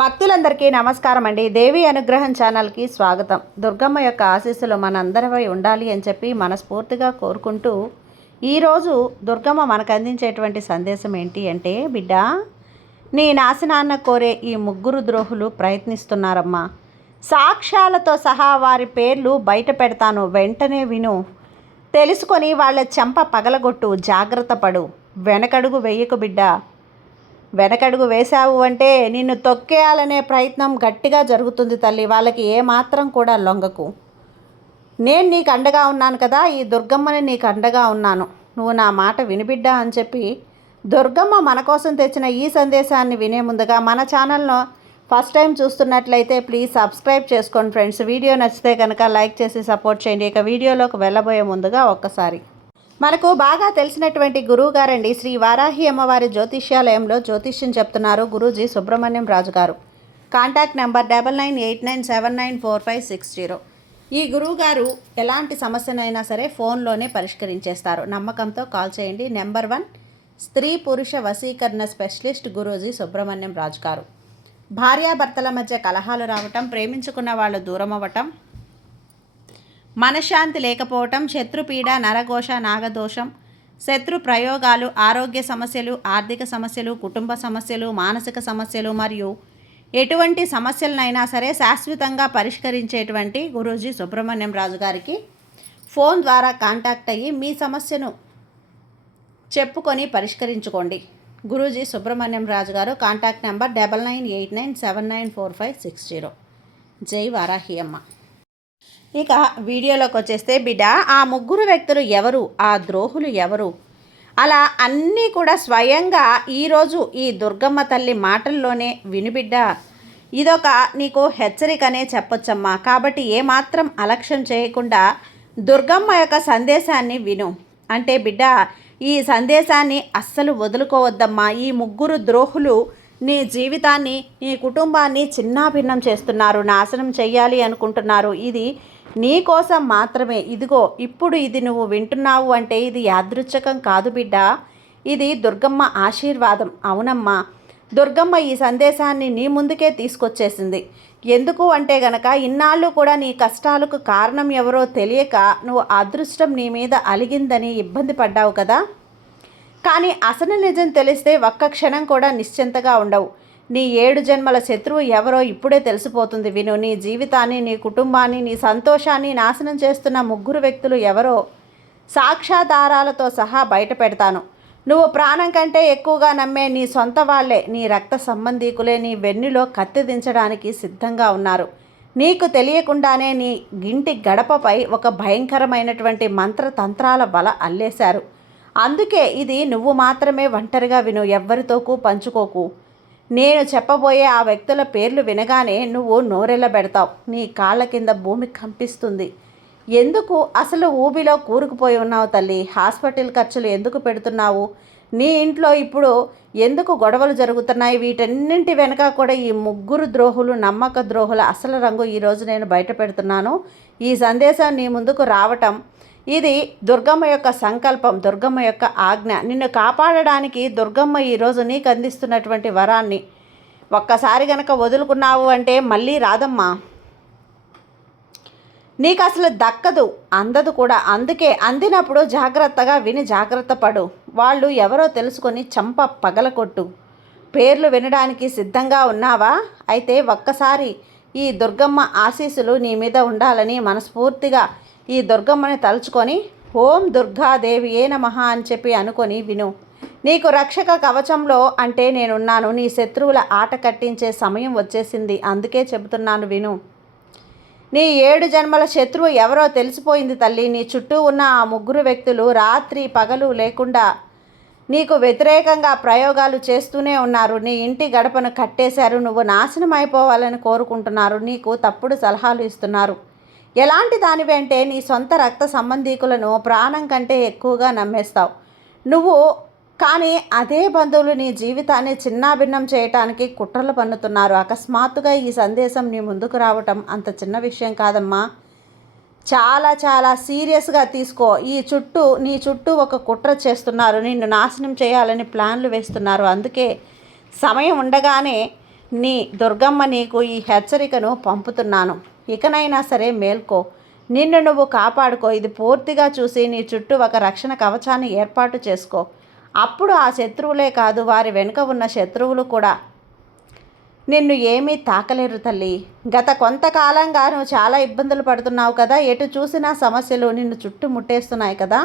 భక్తులందరికీ నమస్కారం అండి. దేవి అనుగ్రహం ఛానల్కి స్వాగతం. దుర్గమ్మ యొక్క ఆశీస్సులు మనందరిపై ఉండాలి అని చెప్పి మనస్ఫూర్తిగా కోరుకుంటూ ఈరోజు దుర్గమ్మ మనకు అందించేటువంటి సందేశం ఏంటి అంటే, బిడ్డ, నీ నాశనాన్న కోరే ఈ ముగ్గురు ద్రోహులు ప్రయత్నిస్తున్నారమ్మా. సాక్ష్యాలతో సహా వారి పేర్లు బయట పెడతాను, వెంటనే విను. తెలుసుకొని వాళ్ళ చెంప పగలగొట్టు, జాగ్రత్త పడు. వెనకడుగు వెయ్యకు బిడ్డ. వెనకడుగు వేశావు అంటే నిన్ను తొక్కేయాలనే ప్రయత్నం గట్టిగా జరుగుతుంది తల్లి. వాళ్ళకి ఏమాత్రం కూడా లొంగకు. నేను నీకు అండగా ఉన్నాను కదా, ఈ దుర్గమ్మని నీకు అండగా ఉన్నాను, నువ్వు నా మాట వినిబిడ్డా అని చెప్పి దుర్గమ్మ మన కోసం తెచ్చిన ఈ సందేశాన్ని వినే ముందుగా మన ఛానల్ను ఫస్ట్ టైం చూస్తున్నట్లయితే ప్లీజ్ సబ్స్క్రైబ్ చేసుకోండి ఫ్రెండ్స్. వీడియో నచ్చితే కనుక లైక్ చేసి సపోర్ట్ చేయండి. ఇక వీడియోలోకి వెళ్ళబోయే ముందుగా ఒక్కసారి మనకు బాగా తెలిసినటువంటి గురువు గారండి, శ్రీ వారాహి అమ్మవారి జ్యోతిష్యాలయంలో జ్యోతిష్యం చెప్తున్నారు గురూజీ సుబ్రహ్మణ్యం రాజు గారు. Contact number 9989794560. ఈ గురువు గారు ఎలాంటి సమస్యనైనా సరే ఫోన్లోనే పరిష్కరించేస్తారు. నమ్మకంతో కాల్ చేయండి. నెంబర్ 1 స్త్రీ పురుష వశీకరణ స్పెషలిస్ట్ గురూజీ సుబ్రహ్మణ్యం రాజు గారు. భార్యాభర్తల మధ్య కలహాలు రావటం, ప్రేమించుకున్న వాళ్ళు దూరం అవ్వటం, మనశ్శాంతి లేకపోవటం, శత్రుపీడ, నరఘోష, నాగదోషం, శత్రు ప్రయోగాలు, ఆరోగ్య సమస్యలు, ఆర్థిక సమస్యలు, కుటుంబ సమస్యలు, మానసిక సమస్యలు మరియు ఎటువంటి సమస్యలనైనా సరే శాశ్వతంగా పరిష్కరించేటువంటి గురూజీ సుబ్రహ్మణ్యం రాజు గారికి ఫోన్ ద్వారా కాంటాక్ట్ అయ్యి మీ సమస్యను చెప్పుకొని పరిష్కరించుకోండి. గురూజీ సుబ్రహ్మణ్యం రాజు గారు. Contact number 9989794560. జై వారాహి అమ్మ. ఇక వీడియోలోకి వచ్చేస్తే, బిడ్డ, ఆ ముగ్గురు వ్యక్తులు ఎవరు, ఆ ద్రోహులు ఎవరు, అలా అన్నీ కూడా స్వయంగా ఈరోజు ఈ దుర్గమ్మ తల్లి మాటల్లోనే వినుబిడ్డ. ఇదొక నీకు హెచ్చరికనే చెప్పొచ్చమ్మా. కాబట్టి ఏమాత్రం అలక్ష్యం చేయకుండా దుర్గమ్మ యొక్క సందేశాన్ని విను. అంటే బిడ్డ, ఈ సందేశాన్ని అస్సలు వదులుకోవద్దమ్మా. ఈ ముగ్గురు ద్రోహులు నీ జీవితాన్ని, నీ కుటుంబాన్ని చిన్నాభిన్నం చేస్తున్నారు, నాశనం చెయ్యాలి అనుకుంటున్నారు. ఇది నీ కోసం మాత్రమే. ఇదిగో ఇప్పుడు ఇది నువ్వు వింటున్నావు అంటే ఇది యాదృచ్ఛికం కాదు బిడ్డ, ఇది దుర్గమ్మ ఆశీర్వాదం. అవునమ్మా, దుర్గమ్మ ఈ సందేశాన్ని నీ ముందుకే తీసుకొచ్చేసింది. ఎందుకు అంటే గనక ఇన్నాళ్ళు కూడా నీ కష్టాలకు కారణం ఎవరో తెలియక నువ్వు అదృష్టం నీ మీద అలిగిందని ఇబ్బంది పడ్డావు కదా. కానీ అసలు నిజం తెలిస్తే ఒక్క క్షణం కూడా నిశ్చింతగా ఉండవు. నీ 7 జన్మల శత్రువు ఎవరో ఇప్పుడే తెలిసిపోతుంది. విను. నీ జీవితాన్ని, నీ కుటుంబాన్ని, నీ సంతోషాన్ని నాశనం చేస్తున్న ముగ్గురు వ్యక్తులు ఎవరో సాక్ష్యాధారాలతో సహా బయట పెడతాను. నువ్వు ప్రాణం కంటే ఎక్కువగా నమ్మే నీ సొంత వాళ్లే, నీ రక్త సంబంధీకులే నీ వెన్నులో కత్తి దించడానికి సిద్ధంగా ఉన్నారు. నీకు తెలియకుండానే నీ ఇంటి గడపపై ఒక భయంకరమైనటువంటి మంత్రతంత్రాల వల అల్లేశారు. అందుకే ఇది నువ్వు మాత్రమే ఒంటరిగా విను, ఎవ్వరితోకు పంచుకోకు. నేను చెప్పబోయే ఆ వ్యక్తుల పేర్లు వినగానే నువ్వు నోరెళ్ళబెడతావు. నీ కాళ్ళ కింద భూమి కంపిస్తుంది. ఎందుకు అసలు ఊబిలో కూరుకుపోయి ఉన్నావు తల్లి? హాస్పిటల్ ఖర్చులు ఎందుకు పెడుతున్నావు? నీ ఇంట్లో ఇప్పుడు ఎందుకు గొడవలు జరుగుతున్నాయి? వీటన్నింటి వెనక కూడా ఈ ముగ్గురు ద్రోహులు, నమ్మక ద్రోహుల అసలు రంగు ఈరోజు నేను బయట పెడుతున్నాను. ఈ సందేశం నీ ముందుకు రావటం ఇది దుర్గమ్మ యొక్క సంకల్పం, దుర్గమ్మ యొక్క ఆజ్ఞ. నిన్ను కాపాడడానికి దుర్గమ్మ ఈరోజు నీకు అందిస్తున్నటువంటి వరాన్ని ఒక్కసారి గనక వదులుకున్నావు అంటే మళ్ళీ రాదమ్మా. నీకు అసలు దక్కదు, అందదు కూడా. అందుకే అందినప్పుడు జాగ్రత్తగా విని జాగ్రత్త పడు. వాళ్ళు ఎవరో తెలుసుకొని చంప పగలకొట్టు. పేర్లు వినడానికి సిద్ధంగా ఉన్నావా? అయితే ఒక్కసారి ఈ దుర్గమ్మ ఆశీస్సులు నీ మీద ఉండాలని మనస్ఫూర్తిగా ఈ దుర్గమ్మని తలుచుకొని ఓం దుర్గాదేవియే నమః అని చెప్పి అనుకొని విను. నీకు రక్షక కవచంలో అంటే నేనున్నాను. నీ శత్రువుల ఆట కట్టించే సమయం వచ్చేసింది. అందుకే చెబుతున్నాను విను. నీ 7 జన్మల శత్రువు ఎవరో తెలిసిపోయింది తల్లి. నీ చుట్టూ ఉన్న ఆ ముగ్గురు వ్యక్తులు రాత్రి పగలు లేకుండా నీకు వ్యతిరేకంగా ప్రయోగాలు చేస్తూనే ఉన్నారు. నీ ఇంటి గడపను కట్టేశారు. నువ్వు నాశనం అయిపోవాలని కోరుకుంటున్నారు. నీకు తప్పుడు సలహాలు ఇస్తున్నారు. ఎలాంటి దానివి అంటే నీ సొంత రక్త సంబంధీకులను ప్రాణం కంటే ఎక్కువగా నమ్మేస్తావు నువ్వు. కానీ అదే బంధువులు నీ జీవితాన్ని చిన్నాభిన్నం చేయటానికి కుట్రలు పన్నుతున్నారు. అకస్మాత్తుగా ఈ సందేశం నీ ముందుకు రావటం అంత చిన్న విషయం కాదమ్మా. చాలా చాలా సీరియస్గా తీసుకో. నీ చుట్టూ ఒక కుట్ర చేస్తున్నారు. నిన్ను నాశనం చేయాలని ప్లాన్లు వేస్తున్నారు. అందుకే సమయం ఉండగానే నీ దుర్గమ్మ నీకు ఈ హెచ్చరికను పంపుతున్నాను. ఇకనైనా సరే మేల్కో, నిన్ను నువ్వు కాపాడుకో. ఇది పూర్తిగా చూసి నీ చుట్టూ ఒక రక్షణ కవచాన్ని ఏర్పాటు చేసుకో. అప్పుడు ఆ శత్రువులే కాదు, వారి వెనుక ఉన్న శత్రువులు కూడా నిన్ను ఏమీ తాకలేరు తల్లి. గత కొంతకాలంగా నువ్వు చాలా ఇబ్బందులు పడుతున్నావు కదా. ఎటు చూసినా సమస్యలు నిన్ను చుట్టుముట్టేస్తున్నాయి కదా.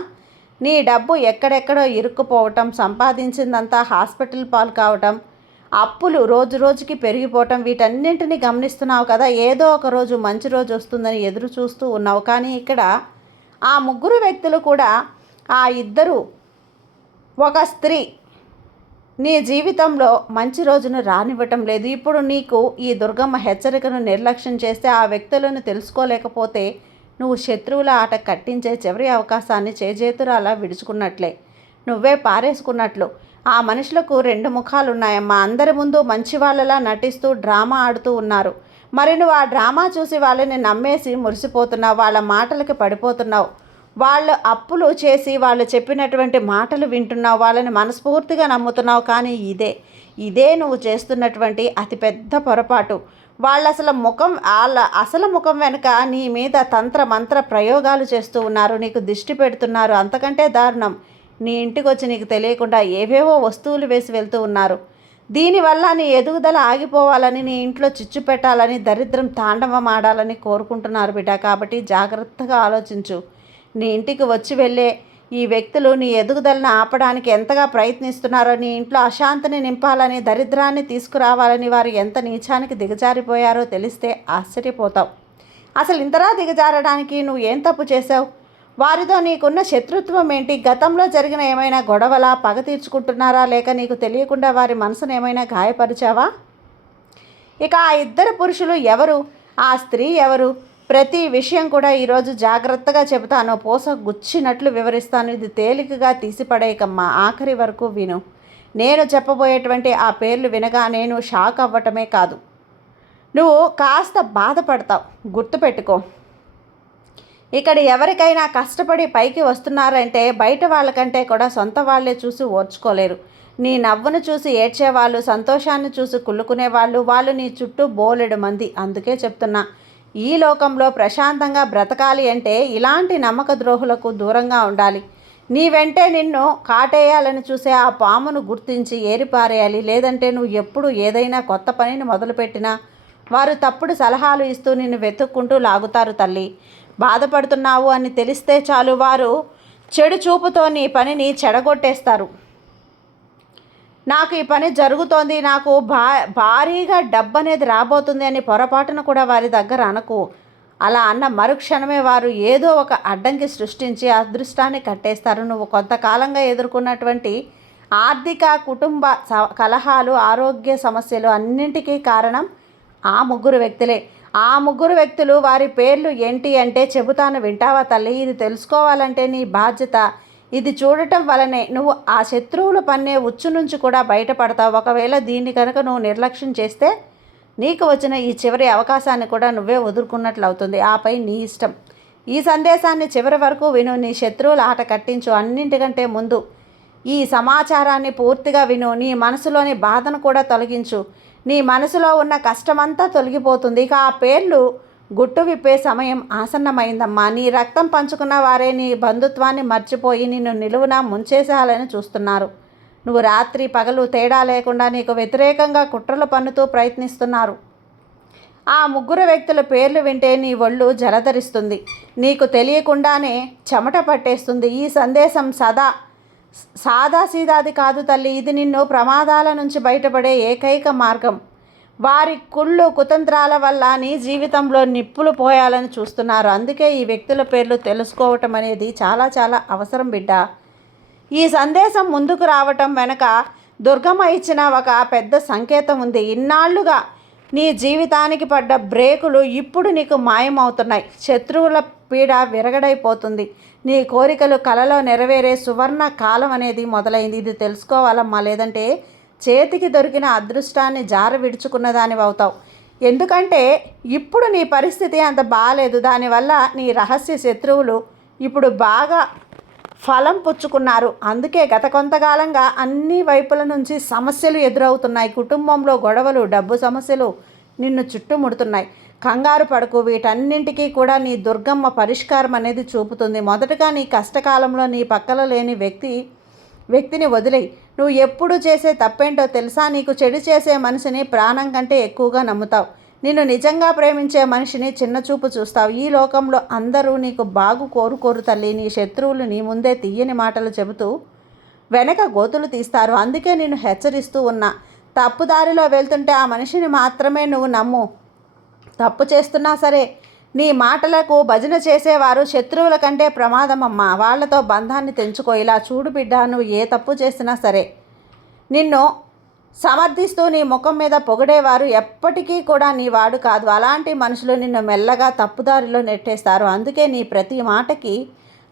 నీ డబ్బు ఎక్కడెక్కడో ఇరుక్కుపోవటం, సంపాదించిందంతా హాస్పిటల్ పాలు కావటం, అప్పులు రోజు రోజుకి పెరిగిపోవటం, వీటన్నింటినీ గమనిస్తున్నావు కదా. ఏదో ఒక రోజు మంచి రోజు వస్తుందని ఎదురు చూస్తూ ఉన్నావు. కానీ ఇక్కడ ఆ ముగ్గురు వ్యక్తులు కూడా, ఆ ఇద్దరు, ఒక స్త్రీ నీ జీవితంలో మంచి రోజును రానివ్వటం లేదు. ఇప్పుడు నీకు ఈ దుర్గమ్మ హెచ్చరికను నిర్లక్ష్యం చేస్తే, ఆ వ్యక్తులను తెలుసుకోలేకపోతే నువ్వు శత్రువుల ఆట కట్టించే చివరి అవకాశాన్ని చేజేతురాలా విడుచుకున్నట్లే, నువ్వే పారేసుకున్నట్లు. ఆ మనుషులకు రెండు ముఖాలు ఉన్నాయమ్మా. అందరి ముందు మంచి వాళ్ళలా నటిస్తూ డ్రామా ఆడుతూ ఉన్నారు. మరి నువ్వు ఆ డ్రామా చూసి వాళ్ళని నమ్మేసి మురిసిపోతున్నావు, వాళ్ళ మాటలకి పడిపోతున్నావు. వాళ్ళు అప్పులు చేసి వాళ్ళు చెప్పినటువంటి మాటలు వింటున్నావు, వాళ్ళని మనస్ఫూర్తిగా నమ్ముతున్నావు. కానీ ఇదే నువ్వు చేస్తున్నటువంటి అతిపెద్ద పొరపాటు. వాళ్ళు వాళ్ళ అసలు ముఖం వెనుక నీ మీద తంత్ర మంత్ర ప్రయోగాలు చేస్తూ ఉన్నారు, నీకు దిష్టి పెడుతున్నారు. అంతకంటే దారుణం, నీ ఇంటికి వచ్చి నీకు తెలియకుండా ఏవేవో వస్తువులు వేసి వెళ్తూ ఉన్నారు. దీనివల్ల నీ ఎదుగుదల ఆగిపోవాలని, నీ ఇంట్లో చిచ్చు పెట్టాలని, దరిద్రం తాండవం ఆడాలని కోరుకుంటున్నారు బిడ్డ. కాబట్టి జాగ్రత్తగా ఆలోచించు. నీ ఇంటికి వచ్చి వెళ్ళే ఈ వ్యక్తులు నీ ఎదుగుదలను ఆపడానికి ఎంతగా ప్రయత్నిస్తున్నారో, నీ ఇంట్లో అశాంతిని నింపాలని, దరిద్రాన్ని తీసుకురావాలని వారు ఎంత నీచానికి దిగజారిపోయారో తెలిస్తే ఆశ్చర్యపోతావు. అసలు ఇంతలా దిగజారడానికి నువ్వు ఏం తప్పు చేశావు? వారితో నీకున్న శత్రుత్వం ఏంటి? గతంలో జరిగిన ఏమైనా గొడవలా, పగ తీర్చుకుంటున్నారా, లేక నీకు తెలియకుండా వారి మనసును ఏమైనా గాయపరిచావా? ఇక ఆ ఇద్దరు పురుషులు ఎవరు, ఆ స్త్రీ ఎవరు, ప్రతి విషయం కూడా ఈరోజు జాగ్రత్తగా చెబుతాను. పూస గుచ్చినట్లు వివరిస్తాను. ఇది తేలికగా తీసిపడేయకమ్మా, ఆఖరి వరకు విను. నేను చెప్పబోయేటువంటి ఆ పేర్లు వినగా నేను షాక్ అవ్వటమే కాదు, నువ్వు కాస్త బాధపడతావు. గుర్తుపెట్టుకో, ఇక్కడ ఎవరికైనా కష్టపడి పైకి వస్తున్నారంటే బయట వాళ్ళకంటే కూడా సొంత వాళ్ళే చూసి ఓర్చుకోలేరు. నీ నవ్వును చూసి ఏడ్చేవాళ్ళు, సంతోషాన్ని చూసి కుళ్ళుకునేవాళ్ళు, వాళ్ళు నీ చుట్టూ బోలెడు మంది. అందుకే చెప్తున్నా, ఈ లోకంలో ప్రశాంతంగా బ్రతకాలి అంటే ఇలాంటి నమ్మక ద్రోహులకు దూరంగా ఉండాలి. నీ వెంటే నిన్ను కాటేయాలని చూసే ఆ పామును గుర్తించి ఏరిపారేయాలి. లేదంటే నువ్వు ఎప్పుడు ఏదైనా కొత్త పనిని మొదలుపెట్టినా వారు తప్పుడు సలహాలు ఇస్తూ నిన్ను వెతుక్కుంటూ లాగుతారు తల్లి. బాధపడుతున్నావు అని తెలిస్తే చాలు, వారు చెడు చూపుతో నీ పనిని చెడగొట్టేస్తారు. నాకు ఈ పని జరుగుతోంది, నాకు భారీగా డబ్బు అనేది రాబోతుంది అని పొరపాటున కూడా వారి దగ్గర అనకు. అలా అన్న మరుక్షణమే వారు ఏదో ఒక అడ్డంకి సృష్టించి అదృష్టాన్ని కట్టేస్తారు. నువ్వు కొంతకాలంగా ఎదుర్కొన్నటువంటి ఆర్థిక, కుటుంబ కలహాలు, ఆరోగ్య సమస్యలు అన్నింటికీ కారణం ఆ ముగ్గురు వ్యక్తులే. ఆ ముగ్గురు వ్యక్తులు, వారి పేర్లు ఏంటి అంటే చెబుతాను, వింటావా తల్లి? ఇది తెలుసుకోవాలంటే నీ బాధ్యత. ఇది చూడటం వలనే నువ్వు ఆ శత్రువుల పన్నే ఉచ్చు నుంచి కూడా బయటపడతావు. ఒకవేళ దీన్ని కనుక నువ్వు నిర్లక్ష్యం చేస్తే నీకు వచ్చిన ఈ చివరి అవకాశాన్ని కూడా నువ్వే వదులుకున్నట్లు అవుతుంది. ఆపై నీ ఇష్టం. ఈ సందేశాన్ని చివరి వరకు విను. నీ శత్రువుల ఆట కట్టించు. అన్నింటికంటే ముందు ఈ సమాచారాన్ని పూర్తిగా విను. నీ మనసులోని బాధను కూడా తొలగించు. నీ మనసులో ఉన్న కష్టమంతా తొలగిపోతుంది. ఇక ఆ పేర్లు గుట్టు విప్పే సమయం ఆసన్నమైందమ్మా. నీ రక్తం పంచుకున్న వారే నీ బంధుత్వాన్ని మర్చిపోయి నిన్ను నిలువునా ముంచేసేయాలని చూస్తున్నారు. నువ్వు రాత్రి పగలు తేడా లేకుండా నీకు వ్యతిరేకంగా కుట్రలు పన్నుతూ ప్రయత్నిస్తున్నారు. ఆ ముగ్గురు వ్యక్తుల పేర్లు వింటే నీ ఒళ్ళు జలధరిస్తుంది, నీకు తెలియకుండానే చెమట పట్టేస్తుంది. ఈ సందేశం సాదాసీదాది కాదు తల్లి. ఇది నిన్ను ప్రమాదాల నుంచి బయటపడే ఏకైక మార్గం. వారి కుళ్ళు కుతంత్రాల వల్ల నీ జీవితంలో నిప్పులు పోయాలని చూస్తున్నారు. అందుకే ఈ వ్యక్తుల పేర్లు తెలుసుకోవటం అనేది చాలా చాలా అవసరం బిడ్డ. ఈ సందేశం ముందుకు రావటం వెనక దుర్గమ్మ ఇచ్చిన ఒక పెద్ద సంకేతం ఉంది. ఇన్నాళ్లుగా నీ జీవితానికి పడ్డ బ్రేకులు ఇప్పుడు నీకు మాయమవుతున్నాయి. శత్రువుల పీడ విరగడైపోతుంది. నీ కోరికలు కలలో నెరవేరే సువర్ణ కాలం అనేది మొదలైంది. ఇది తెలుసుకోవాలమ్మా, లేదంటే చేతికి దొరికిన అదృష్టాన్ని జార విడుచుకున్న దానివి అవుతావు. ఎందుకంటే ఇప్పుడు నీ పరిస్థితి అంత బాగాలేదు. దానివల్ల నీ రహస్య శత్రువులు ఇప్పుడు బాగా ఫలం పుచ్చుకున్నారు. అందుకే గత కొంతకాలంగా అన్ని వైపుల నుంచి సమస్యలు ఎదురవుతున్నాయి. కుటుంబంలో గొడవలు, డబ్బు సమస్యలు నిన్ను చుట్టుముడుతున్నాయి. కంగారు పడకు, వీటన్నింటికీ కూడా నీ దుర్గమ్మ పరిష్కారం అనేది చూపుతుంది. మొదటగా నీ కష్టకాలంలో నీ పక్కన లేని వ్యక్తిని వదిలేయి. నువ్వు ఎప్పుడు చేసే తప్పేంటో తెలుసా? నీకు చెడు చేసే మనిషిని ప్రాణం కంటే ఎక్కువగా నమ్ముతావు. నిన్ను నిజంగా ప్రేమించే మనిషిని చిన్నచూపు చూస్తావు. ఈ లోకంలో అందరూ నీకు కోరుకోరు తల్లి. నీ శత్రువులు నీ ముందే తీయని మాటలు చెబుతూ వెనక గోతులు తీస్తారు. అందుకే నేను హెచ్చరిస్తూ ఉన్నా. తప్పుదారిలో వెళ్తుంటే ఆ మనిషిని మాత్రమే నువ్వు నమ్ము. తప్పు చేస్తున్నా సరే నీ మాటలకు భజన చేసేవారు శత్రువుల కంటే ప్రమాదమమ్మా. వాళ్లతో బంధాన్ని తెంచుకో. ఇలా చూడు బిడ్డ, నువ్వు ఏ తప్పు చేసినా సరే నిన్ను సమర్థిస్తూ నీ ముఖం మీద పొగిడేవారు ఎప్పటికీ కూడా నీ వాడు కాదు. అలాంటి మనుషులు నిన్ను మెల్లగా తప్పుదారిలో నెట్టేస్తారు. అందుకే నీ ప్రతి మాటకి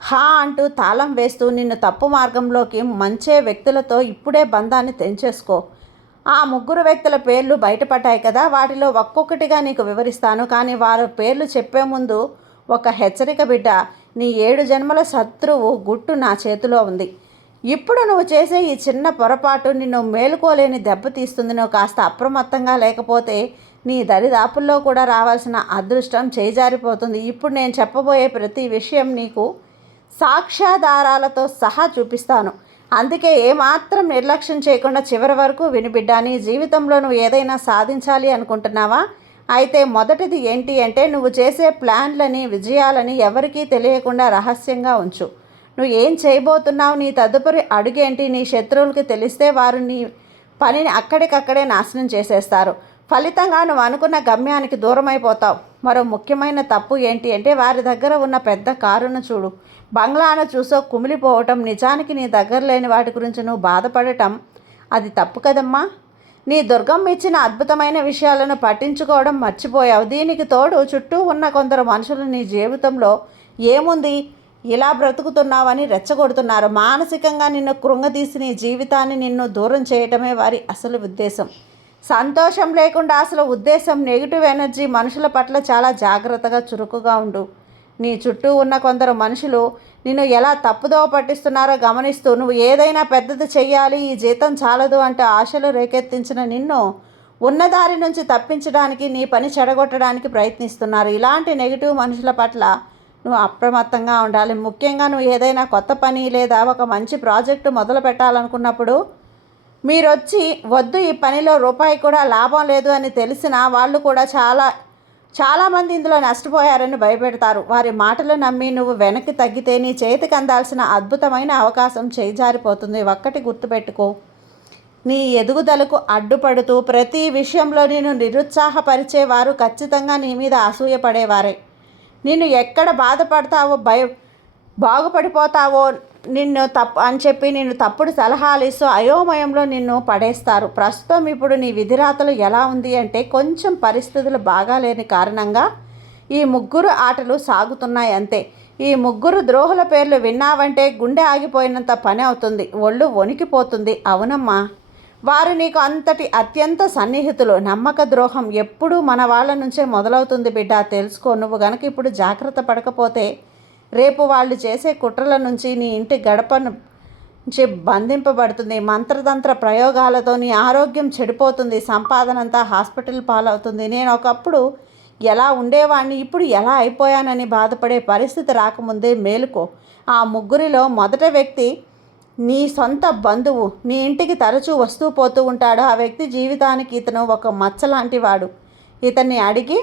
హా అంటూ తాళం వేస్తూ నిన్ను తప్పు మార్గంలోకి మంచే వ్యక్తులతో ఇప్పుడే బంధాన్ని తెంచేసుకో. ఆ 3 వ్యక్తుల పేర్లు బయటపడ్డాయి కదా, వాటిలో ఒక్కొక్కటిగా నీకు వివరిస్తాను. కానీ వారి పేర్లు చెప్పే ముందు ఒక హెచ్చరిక బిడ్డ. నీ 7 జన్మల శత్రువు గుట్టు నా చేతిలో ఉంది. ఇప్పుడు నువ్వు చేసే ఈ చిన్న పొరపాటు నిన్ను మేలుకోలేని దెబ్బతీస్తుంది. నువ్వు కాస్త అప్రమత్తంగా లేకపోతే నీ దరిదాపుల్లో కూడా రావాల్సిన అదృష్టం చేజారిపోతుంది. ఇప్పుడు నేను చెప్పబోయే ప్రతి విషయం నీకు సాక్ష్యాధారాలతో సహా చూపిస్తాను. అందుకే ఏమాత్రం నిర్లక్ష్యం చేయకుండా చివరి వరకు వినిబిడ్డా. నీ జీవితంలో నువ్వు ఏదైనా సాధించాలి అనుకుంటున్నావా? అయితే మొదటిది ఏంటి అంటే, నువ్వు చేసే ప్లాన్లని, విజయాలని ఎవరికీ తెలియకుండా రహస్యంగా ఉంచు. నువ్వు ఏం చేయబోతున్నావు, నీ తదుపరి అడుగేంటి నీ శత్రువులకి తెలిస్తే వారు నీ పనిని అక్కడికక్కడే నాశనం చేసేస్తారు. ఫలితంగా నువ్వు అనుకున్న గమ్యానికి దూరమైపోతావు. మరో ముఖ్యమైన తప్పు ఏంటి అంటే, వారి దగ్గర ఉన్న పెద్ద కారును చూడు, బంగ్లాను చూసో కుమిలిపోవటం, నిజానికి నీ దగ్గర లేని వాటి గురించి నువ్వు బాధపడటం అది తప్పు కదమ్మా. నీ దుర్గమ్మ ఇచ్చిన అద్భుతమైన విషయాలను పట్టించుకోవడం మర్చిపోయావు. దీనికి తోడు చుట్టూ ఉన్న కొందరు మనుషులు నీ జీవితంలో ఏముంది ఇలా బ్రతుకుతున్నావని రెచ్చగొడుతున్నారు. మానసికంగా నిన్ను కృంగదీసి నీ జీవితాన్ని నిన్ను దూరం చేయటమే వారి అసలు ఉద్దేశం. సంతోషం లేకుండా అసలు ఉద్దేశం. నెగిటివ్ ఎనర్జీ మనుషుల పట్ల చాలా జాగ్రత్తగా చురుకుగా ఉండు. నీ చుట్టూ ఉన్న కొందరు మనుషులు నిన్ను ఎలా తప్పుదోవ పట్టిస్తున్నారో గమనిస్తూ నువ్వు ఏదైనా పెద్దది చెయ్యాలి, ఈ జీతం చాలదు అంటే ఆశలు రేకెత్తించిన నిన్ను ఉన్నదారి నుంచి తప్పించడానికి, నీ పని చెడగొట్టడానికి ప్రయత్నిస్తున్నారు. ఇలాంటి నెగిటివ్ మనుషుల పట్ల నువ్వు అప్రమత్తంగా ఉండాలి. ముఖ్యంగా నువ్వు ఏదైనా కొత్త పని లేదా ఒక మంచి ప్రాజెక్టు మొదలు పెట్టాలనుకున్నప్పుడు మీరొచ్చి వద్దు, ఈ పనిలో రూపాయి కూడా లాభం లేదు అని తెలిసినా వాళ్ళు కూడా చాలామంది ఇందులో నష్టపోయారని భయపెడతారు. వారి మాటలు నమ్మి నువ్వు వెనక్కి తగ్గితే నీ చేతికి అందాల్సిన అద్భుతమైన అవకాశం చేజారిపోతుంది. ఒక్కటి గుర్తుపెట్టుకో, నీ ఎదుగుదలకు అడ్డుపడుతూ ప్రతి విషయంలో నేను నిరుత్సాహపరిచేవారు ఖచ్చితంగా నీ మీద అసూయపడేవారే. నిన్ను ఎక్కడ బాధపడతావో బాగుపడిపోతావో నిన్ను తప్పుడు సలహాలు ఇస్తూ అయోమయంలో నిన్ను పడేస్తారు. ప్రస్తుతం ఇప్పుడు నీ విధిరాతలు ఎలా ఉంది అంటే, కొంచెం పరిస్థితులు బాగాలేని కారణంగా ఈ 3 ఆటలు సాగుతున్నాయి అంతే. ఈ 3 ద్రోహుల పేర్లు విన్నావంటే గుండె ఆగిపోయినంత పని అవుతుంది, ఒళ్ళు వణికిపోతుంది. అవునమ్మా, వారు నీకు అత్యంత సన్నిహితులు. నమ్మక ద్రోహం ఎప్పుడూ మన వాళ్ళ నుంచే మొదలవుతుంది బిడ్డ, తెలుసుకో. నువ్వు గనక ఇప్పుడు జాగ్రత్త పడకపోతే రేపు వాళ్ళు చేసే కుట్రల నుంచి నీ ఇంటి గడప నుంచి బంధింపబడుతుంది. మంత్రతంత్ర ప్రయోగాలతో నీ ఆరోగ్యం చెడిపోతుంది, సంపాదన అంతా హాస్పిటల్ పాలవుతుంది. నేను ఒకప్పుడు ఎలా ఉండేవాడిని, ఇప్పుడు ఎలా అయిపోయానని బాధపడే పరిస్థితి రాకముందే మేలుకో. ఆ 3లో మొదటి వ్యక్తి నీ సొంత బంధువు. నీ ఇంటికి తరచూ వస్తూ పోతూ ఉంటాడు. ఆ వ్యక్తి జీవితానికి ఇతను ఒక మచ్చ లాంటి వాడు. ఇతన్ని అడిగి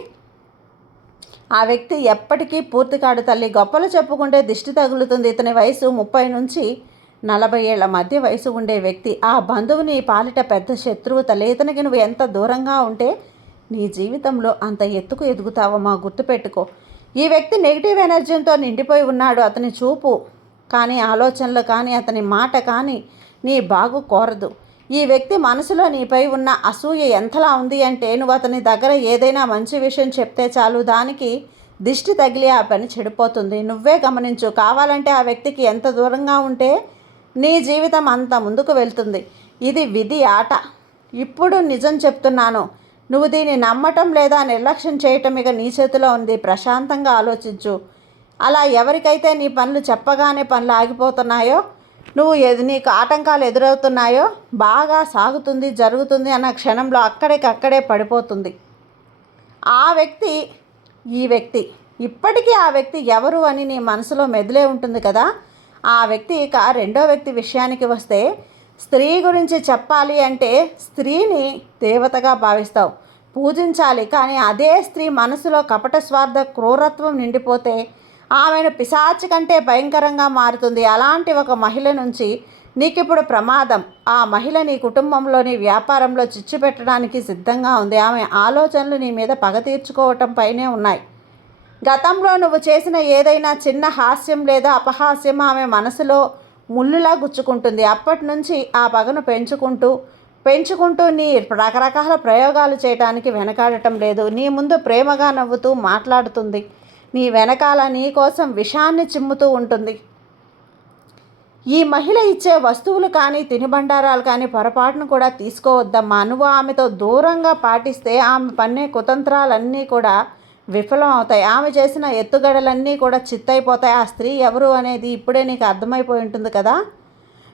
ఆ వ్యక్తి ఎప్పటికీ పూర్తి కాడు తల్లి. గొప్పలు చెప్పుకుంటే దిష్టి తగులుతుంది. ఇతని వయసు 30 నుంచి 40 ఏళ్ల మధ్య వయసు ఉండే వ్యక్తి. ఆ బంధువు నీ పాలిట పెద్ద శత్రువు తల్లి. ఇతనికి నువ్వు ఎంత దూరంగా ఉంటే నీ జీవితంలో అంత ఎత్తుకు ఎదుగుతావమ్మా, గుర్తుపెట్టుకో. ఈ వ్యక్తి నెగిటివ్ ఎనర్జీతో నిండిపోయి ఉన్నాడు. అతని చూపు కానీ, ఆలోచనలు కానీ, అతని మాట కానీ నీ బాగు కోరదు. ఈ వ్యక్తి మనసులో నీపై ఉన్న అసూయ ఎంతలా ఉంది అంటే, నువ్వు అతని దగ్గర ఏదైనా మంచి విషయం చెప్తే చాలు, దానికి దిష్టి తగిలి ఆ పని చెడిపోతుంది. నువ్వే గమనించు. కావాలంటే ఆ వ్యక్తికి ఎంత దూరంగా ఉంటే నీ జీవితం అంత ముందుకు వెళ్తుంది. ఇది విధి ఆట. ఇప్పుడు నిజం చెప్తున్నాను, నువ్వు దీన్ని నమ్మటం లేదా నిర్లక్ష్యం చేయటం ఇక నీ చేతిలో ఉంది. ప్రశాంతంగా ఆలోచించు. అలా ఎవరికైతే నీ పనులు చెప్పగానే పనులు ఆగిపోతున్నాయో, నీకు ఆటంకాలు ఎదురవుతున్నాయో, బాగా సాగుతుంది జరుగుతుంది అన్న క్షణంలో అక్కడికక్కడే పడిపోతుంది ఆ వ్యక్తి. ఈ వ్యక్తి ఇప్పటికీ ఆ వ్యక్తి ఎవరు అని నీ మనసులో మెదిలే ఉంటుంది కదా. ఆ వ్యక్తి ఇక రెండో వ్యక్తి విషయానికి వస్తే, స్త్రీ గురించి చెప్పాలి అంటే స్త్రీని దేవతగా భావిస్తావు, పూజించాలి. కానీ అదే స్త్రీ మనసులో కపట స్వార్థ క్రూరత్వం నిండిపోతే ఆమెను పిశాచి కంటే భయంకరంగా మారుతుంది. అలాంటి ఒక మహిళ నుంచి నీకిప్పుడు ప్రమాదం. ఆ మహిళ నీ కుటుంబంలోని వ్యాపారంలో చిచ్చు పెట్టడానికి సిద్ధంగా ఉంది. ఆమె ఆలోచనలు నీ మీద పగ తీర్చుకోవటం పైనే ఉన్నాయి. గతంలో నువ్వు చేసిన ఏదైనా చిన్న హాస్యం లేదా అపహాస్యం ఆమె మనసులో ముళ్ళులా గుచ్చుకుంటుంది. అప్పటి నుంచి ఆ పగను పెంచుకుంటూ నీ రకరకాల ప్రయోగాలు చేయడానికి వెనకాడటం లేదు. నీ ముందు ప్రేమగా నవ్వుతూ మాట్లాడుతుంది, నీ వెనకాల నీ కోసం విషాన్ని చిమ్ముతూ ఉంటుంది. ఈ మహిళ ఇచ్చే వస్తువులు కానీ తినుబండారాలు కానీ పొరపాటును కూడా తీసుకోవద్దమ్మా. నువ్వు ఆమెతో దూరంగా పాటిస్తే ఆమె పన్నే కుతంత్రాలన్నీ కూడా విఫలం అవుతాయి. ఆమె చేసిన ఎత్తుగడలన్నీ కూడా చిత్తైపోతాయి. ఆ స్త్రీ ఎవరు అనేది ఇప్పుడే నీకు అర్థమైపోయి ఉంటుంది కదా.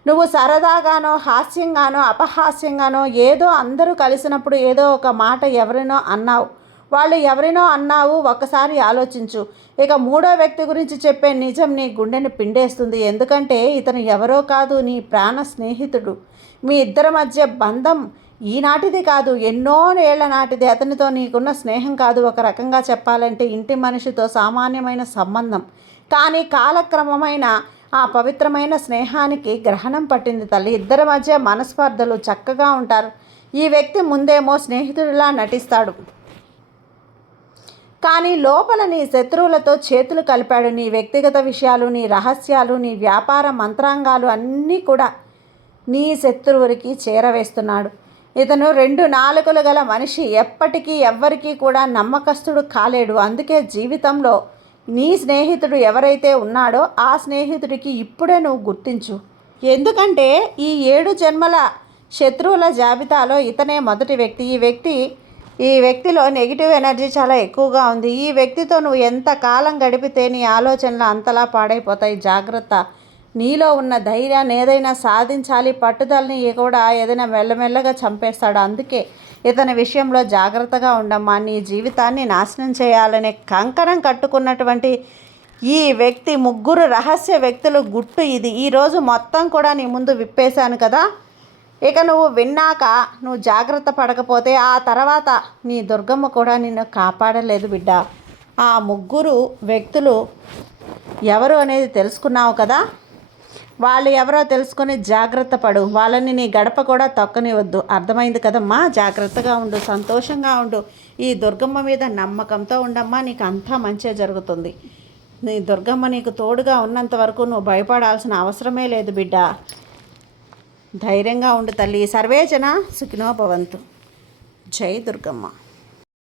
నువ్వు సరదాగానో హాస్యంగానో అపహాస్యంగానో ఏదో అందరూ కలిసినప్పుడు ఏదో ఒక మాట ఎవరినో అన్నావు. వాళ్ళు ఎవరినో అన్నావు, ఒక్కసారి ఆలోచించు. ఇక మూడో వ్యక్తి గురించి చెప్పే నిజం నీ గుండెని పిండేస్తుంది. ఎందుకంటే ఇతను ఎవరో కాదు, నీ ప్రాణ స్నేహితుడు. మీ ఇద్దరి మధ్య బంధం ఈనాటిది కాదు, ఎన్నో ఏళ్ల నాటిది. అతనితో నీకున్న స్నేహం కాదు, ఒక రకంగా చెప్పాలంటే ఇంటి మనిషితో సామాన్యమైన సంబంధం. కానీ కాలక్రమమైన ఆ పవిత్రమైన స్నేహానికి గ్రహణం పట్టింది తల్లి. ఇద్దరి మధ్య మనస్పర్ధలు, చక్కగా ఉంటారు. ఈ వ్యక్తి ముందేమో స్నేహితుడిలా నటిస్తాడు, కానీ లోపల నీ శత్రువులతో చేతులు కలిపాడు. నీ వ్యక్తిగత విషయాలు, నీ రహస్యాలు, నీ వ్యాపార మంత్రాంగాలు అన్నీ కూడా నీ శత్రువురికి చేరవేస్తున్నాడు. ఇతను 2 నాలుకలు గల మనిషి, ఎప్పటికీ ఎవ్వరికీ కూడా నమ్మకస్తుడు కాలేడు. అందుకే జీవితంలో నీ స్నేహితుడు ఎవరైతే ఉన్నాడో ఆ స్నేహితుడికి ఇప్పుడే నువ్వు గుర్తించు. ఎందుకంటే ఈ 7 జన్మల శత్రువుల జాబితాలో ఇతనే మొదటి వ్యక్తి. ఈ వ్యక్తిలో నెగిటివ్ ఎనర్జీ చాలా ఎక్కువగా ఉంది. ఈ వ్యక్తితో నువ్వు ఎంత కాలం గడిపితే నీ ఆలోచనలు అంతలా పాడైపోతాయి. జాగ్రత్త. నీలో ఉన్న ధైర్యాన్ని, ఏదైనా సాధించాలి పట్టుదలని కూడా ఏదైనా మెల్లమెల్లగా చంపేస్తాడు. అందుకే ఇతని విషయంలో జాగ్రత్తగా ఉండమ్మా. నీ జీవితాన్ని నాశనం చేయాలనే కంకణం కట్టుకున్నటువంటి ఈ వ్యక్తి, 3 రహస్య వ్యక్తులు గుట్టు ఇది. ఈరోజు మొత్తం కూడా నీ ముందు విప్పేశాను కదా. ఇక నువ్వు విన్నాక నువ్వు జాగ్రత్త పడకపోతే ఆ తర్వాత నీ దుర్గమ్మ కూడా నిన్ను కాపాడలేదు బిడ్డ. ఆ 3 వ్యక్తులు ఎవరు అనేది తెలుసుకున్నావు కదా. వాళ్ళు ఎవరో తెలుసుకొని జాగ్రత్త పడు. వాళ్ళని నీ గడప కూడా తొక్కనివద్దు. అర్థమైంది కదమ్మా. జాగ్రత్తగా ఉండు, సంతోషంగా ఉండు. ఈ దుర్గమ్మ మీద నమ్మకంతో ఉండమ్మా. నీకు అంతా మంచిగా జరుగుతుంది. నీ దుర్గమ్మ నీకు తోడుగా ఉన్నంత వరకు నువ్వు భయపడాల్సిన అవసరమే లేదు బిడ్డ. ధైర్యంగా ఉండు తల్లి. సర్వేజన సుఖినో భవంతు. జై దుర్గమ్మ.